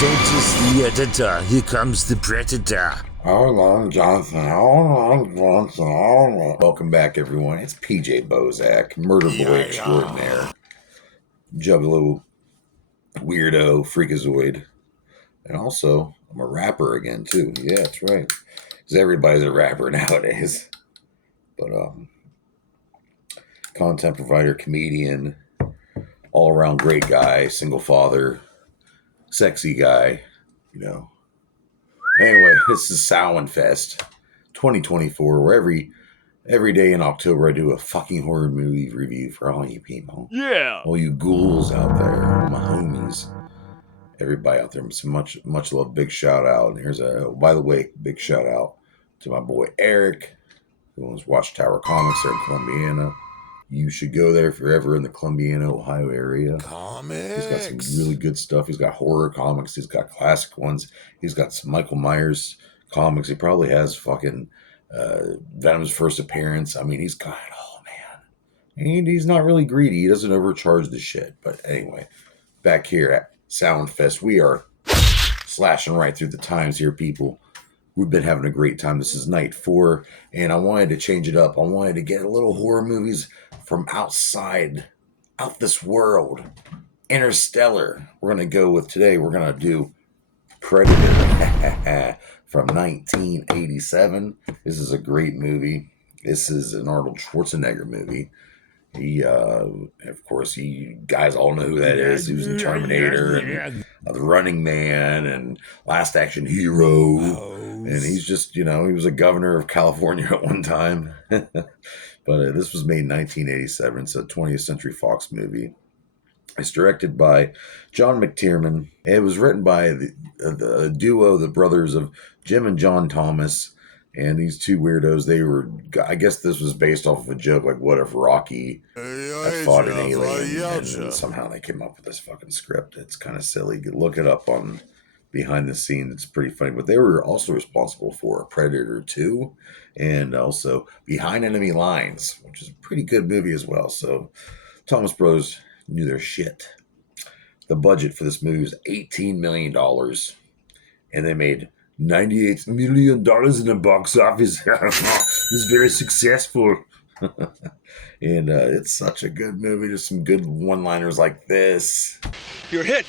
Don't diss the editor. Here comes the predator. Hold Johnson. Welcome back, everyone. It's PJ Bozak, murder boy extraordinaire, juggalo, weirdo, freakazoid, and also I'm a rapper again too. Yeah, that's right. Because everybody's a rapper nowadays. But content provider, comedian, all around great guy, single father, sexy guy, you know. Anyway, this is SAMHAIN Fest 2024, where every day in October I do a fucking horror movie review for all you people. Yeah. All you ghouls out there, my homies. Everybody out there, some much love, big shout out. And here's by the way, big shout out to my boy Eric, who owns Watchtower Comics there in Columbiana. You should go there if you're ever in the Columbiana, Ohio area. Comics. He's got some really good stuff. He's got horror comics. He's got classic ones. He's got some Michael Myers comics. He probably has fucking Venom's first appearance. I mean, he's got it all, man. And he's not really greedy. He doesn't overcharge the shit. But anyway, back here at SAMHAIN Fest, we are slashing right through the times here, people. We've been having a great time. This is night 4, and I wanted to change it up. I wanted to get a little horror movies from outside, out this world, interstellar. We're going to go with today, we're going to do Predator from 1987. This is a great movie. This is an Arnold Schwarzenegger movie. He, of course, you guys all know who that is. He was in Terminator and The Running Man and Last Action Hero. And he's just, he was a governor of California at one time. But this was made in 1987. It's a 20th Century Fox movie. It's directed by John McTiernan. It was written by the duo, the brothers of Jim and John Thomas. And these two weirdos, I guess this was based off of a joke, like, what if Rocky had fought an alien? And somehow they came up with this fucking script. It's kind of silly. Look it up on behind the scenes. It's pretty funny. But they were also responsible for Predator 2 and also Behind Enemy Lines, which is a pretty good movie as well. So Thomas Brothers knew their shit. The budget for this movie was $18 million. And they made $98 million in the box office. It's very successful. And it's such a good movie. There's some good one-liners like this. You're hit.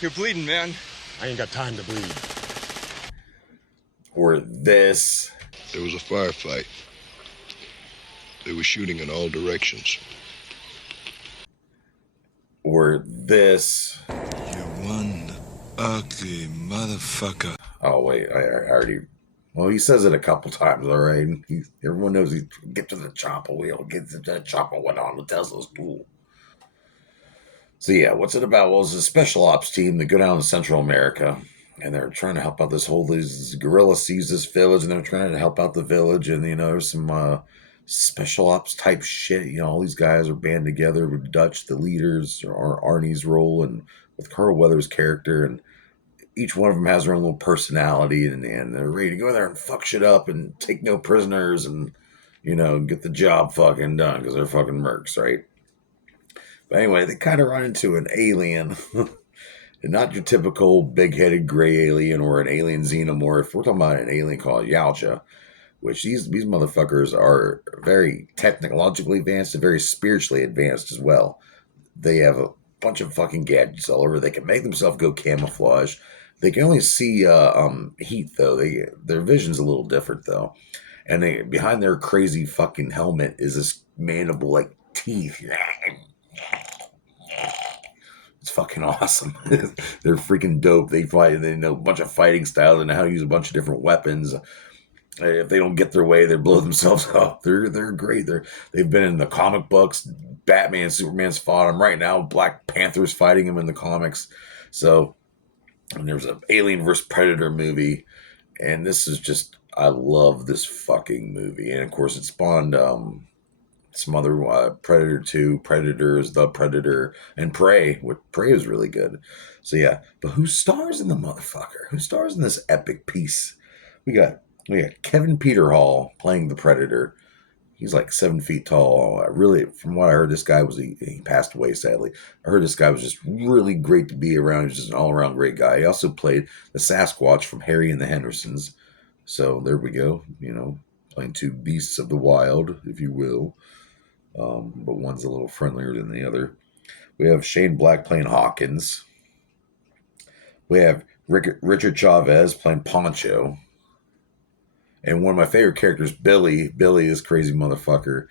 You're bleeding, man. I ain't got time to bleed. Or this. There was a firefight. They were shooting in all directions. Or this. You one ugly motherfucker. Oh, wait, I already... Well, he says it a couple times, all right? Everyone knows he get to the chopper wheel, get to the chopper went on the Tesla's pool. So, yeah, what's it about? Well, it's a special ops team that go down to Central America, and they're trying to help out these guerrilla seize this village, and they're trying to help out the village, and, there's some special ops type shit. All these guys are band together with Dutch, the leaders, or Arnie's role, and with Carl Weathers' character, and each one of them has their own little personality, and they're ready to go there and fuck shit up and take no prisoners and, get the job fucking done because they're fucking mercs, right? But anyway, they kind of run into an alien. And not your typical big-headed gray alien or an alien xenomorph. We're talking about an alien called Yautja, which these motherfuckers are very technologically advanced and very spiritually advanced as well. They have a bunch of fucking gadgets all over. They can make themselves go camouflage. They can only see heat, though. Their vision's a little different, though. And behind their crazy fucking helmet is this mandible like teeth. It's fucking awesome. They're freaking dope. They fight. They know a bunch of fighting styles and know how to use a bunch of different weapons. If they don't get their way, they blow themselves up. They're great. They've been in the comic books. Batman, Superman's fought them. Right now, Black Panther's fighting them in the comics. So, and there's an Alien vs. Predator movie. And this is just, I love this fucking movie. And of course, it spawned some other Predator 2, Predators, The Predator, and Prey. Prey is really good. So yeah, but who stars in the motherfucker? Who stars in this epic piece? We got Kevin Peter Hall playing the Predator. He's like 7 feet tall. Really, from what I heard, this guy he passed away, sadly. I heard this guy was just really great to be around. He was just an all-around great guy. He also played the Sasquatch from Harry and the Hendersons. So there we go, playing two beasts of the wild, if you will. But one's a little friendlier than the other. We have Shane Black playing Hawkins. We have Richard Chavez playing Poncho. And one of my favorite characters, Billy. Billy, this crazy motherfucker.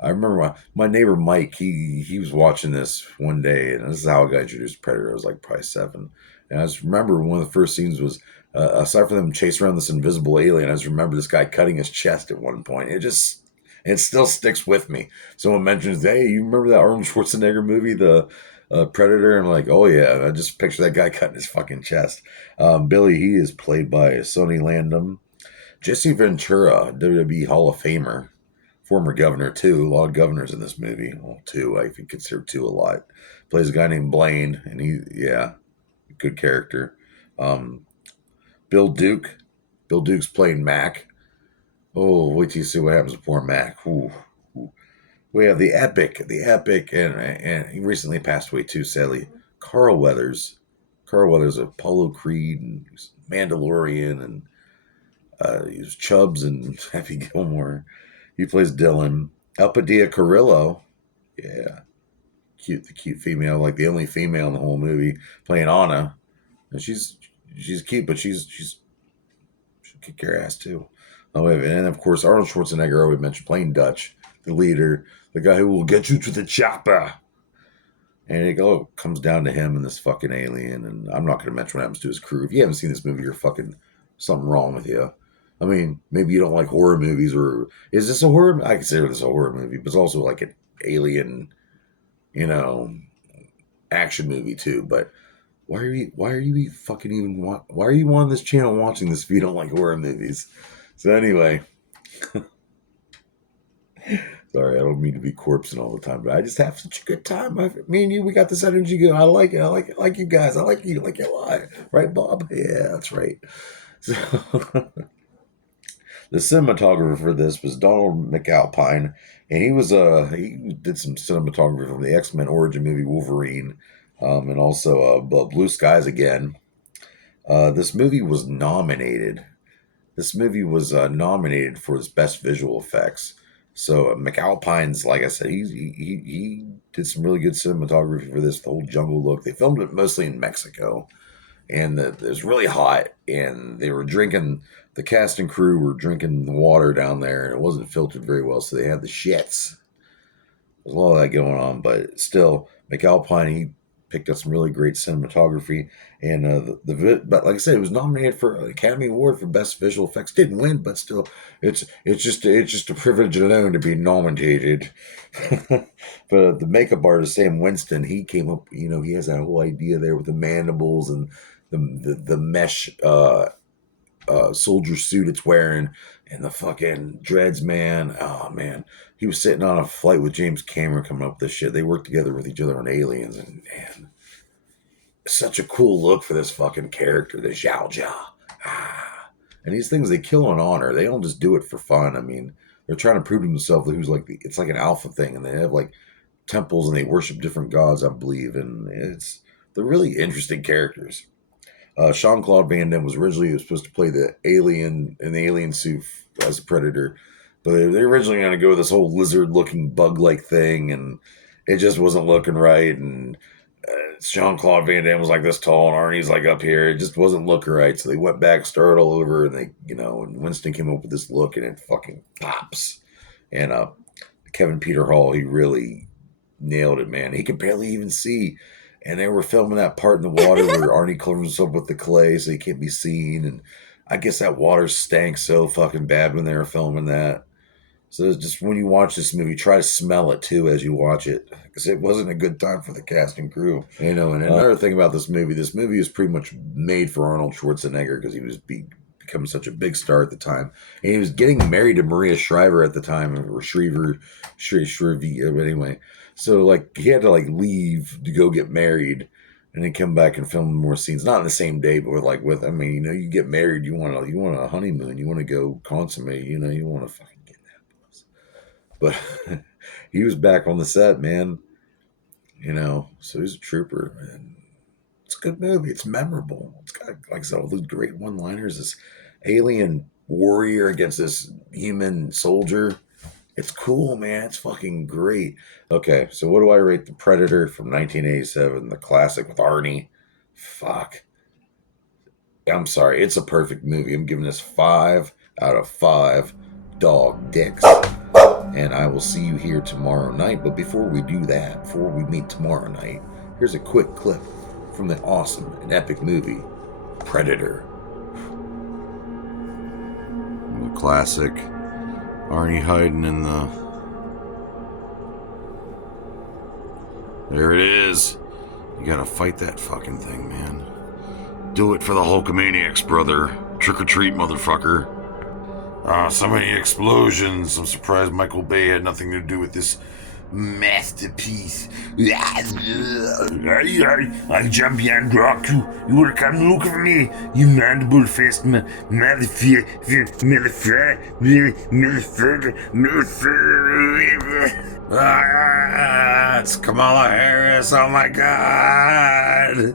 I remember my neighbor Mike, he was watching this one day, and this is how I got introduced to Predator. I was like probably 7. And I just remember one of the first scenes was, aside from them chasing around this invisible alien, I just remember this guy cutting his chest at one point. It still sticks with me. Someone mentions, hey, you remember that Arnold Schwarzenegger movie, The Predator? And I'm like, oh yeah. And I just picture that guy cutting his fucking chest. Billy, he is played by Sonny Landham. Jesse Ventura, WWE Hall of Famer, former governor too. A lot of governors in this movie. Well, 2. I think consider 2 a lot. Plays a guy named Blaine, and good character. Bill Duke. Bill Duke's playing Mac. Oh, wait till you see what happens to poor Mac. Ooh. We have the epic, and he recently passed away too, sadly. Carl Weathers. Carl Weathers of Apollo Creed and Mandalorian, and he was Chubbs and Happy Gilmore. He plays Dylan. Elpidia Carrillo, yeah, the cute female, like the only female in the whole movie, playing Anna. And she's cute, but she'll kick your ass too. And of course, Arnold Schwarzenegger, I already mentioned, playing Dutch, the leader, the guy who will get you to the chopper. And it comes down to him and this fucking alien. And I'm not going to mention what happens to his crew. If you haven't seen this movie, you're fucking something wrong with you. I mean, maybe you don't like horror movies, or is this a horror? I consider this a horror movie, but it's also like an alien, action movie too. But why are you on this channel watching this if you don't like horror movies? So anyway, sorry, I don't mean to be corpsing all the time, but I just have such a good time. Me and you, we got this energy going. I like it. I like you guys. I like you. Like it a lot, right, Bob? Yeah, that's right. So. The cinematographer for this was Donald McAlpine, and he did some cinematography from the X-Men origin movie Wolverine, and also Blue Skies Again. This movie was nominated. This movie was nominated for its best visual effects. So McAlpine's, like I said, he did some really good cinematography for this. The whole jungle look. They filmed it mostly in Mexico. And it was really hot, and they were drinking, the cast and crew were drinking the water down there, and it wasn't filtered very well, so they had the shits. There's a lot of that going on, but still, McAlpine, he picked up some really great cinematography, and but like I said, it was nominated for an Academy Award for Best Visual Effects. Didn't win, but still, it's just a privilege alone to be nominated. But the makeup artist Sam Winston, he came up, he has that whole idea there with the mandibles and the mesh soldier suit it's wearing, and the fucking dreads, man. Oh man, he was sitting on a flight with James Cameron coming up with this shit. They worked together with each other on Aliens, and man, such a cool look for this fucking character, the Zhao Jia. And these things, they kill on honor. They don't just do it for fun. I mean, they're trying to prove to themselves that it's like an alpha thing, and they have like temples and they worship different gods, I believe, and they're really interesting characters. Jean-Claude Van Damme was supposed to play the alien in the alien suit as a Predator, but they originally going to go with this whole lizard-looking bug-like thing, and it just wasn't looking right. And Jean-Claude Van Damme was like this tall, and Arnie's like up here. It just wasn't looking right, so they went back, started all over, and and Winston came up with this look, and it fucking pops. And Kevin Peter Hall, he really nailed it, man. He could barely even see. And they were filming that part in the water where Arnie covers himself with the clay so he can't be seen. And I guess that water stank so fucking bad when they were filming that. So it's just, when you watch this movie, try to smell it too as you watch it, because it wasn't a good time for the cast and crew. And another thing about this movie is pretty much made for Arnold Schwarzenegger, because he was becoming such a big star at the time. And he was getting married to Maria Shriver at the time, or Shriver, but anyway. So like he had to like leave to go get married, and then come back and film more scenes. Not in the same day, but you get married, you want a honeymoon, you want to go consummate, you want to fucking get that. But he was back on the set, man. You know, so he's a trooper, and it's a good movie. It's memorable. It's got, like I said, all those great one-liners. This alien warrior against this human soldier. It's cool, man. It's fucking great. Okay, so what do I rate The Predator from 1987, the classic with Arnie? Fuck. I'm sorry. It's a perfect movie. I'm giving this 5 out of 5 dog dicks. And I will see you here tomorrow night. But before we do that, before we meet tomorrow night, here's a quick clip from the awesome and epic movie, Predator. The classic Arnie hiding in the... There it is. You gotta fight that fucking thing, man. Do it for the Hulkamaniacs, brother. Trick or treat, motherfucker. So many explosions. I'm surprised Michael Bay had nothing to do with this masterpiece. I jump behind rock. You will come look for me. You mandible faced motherfucker. It's Kamala Harris. Oh my god.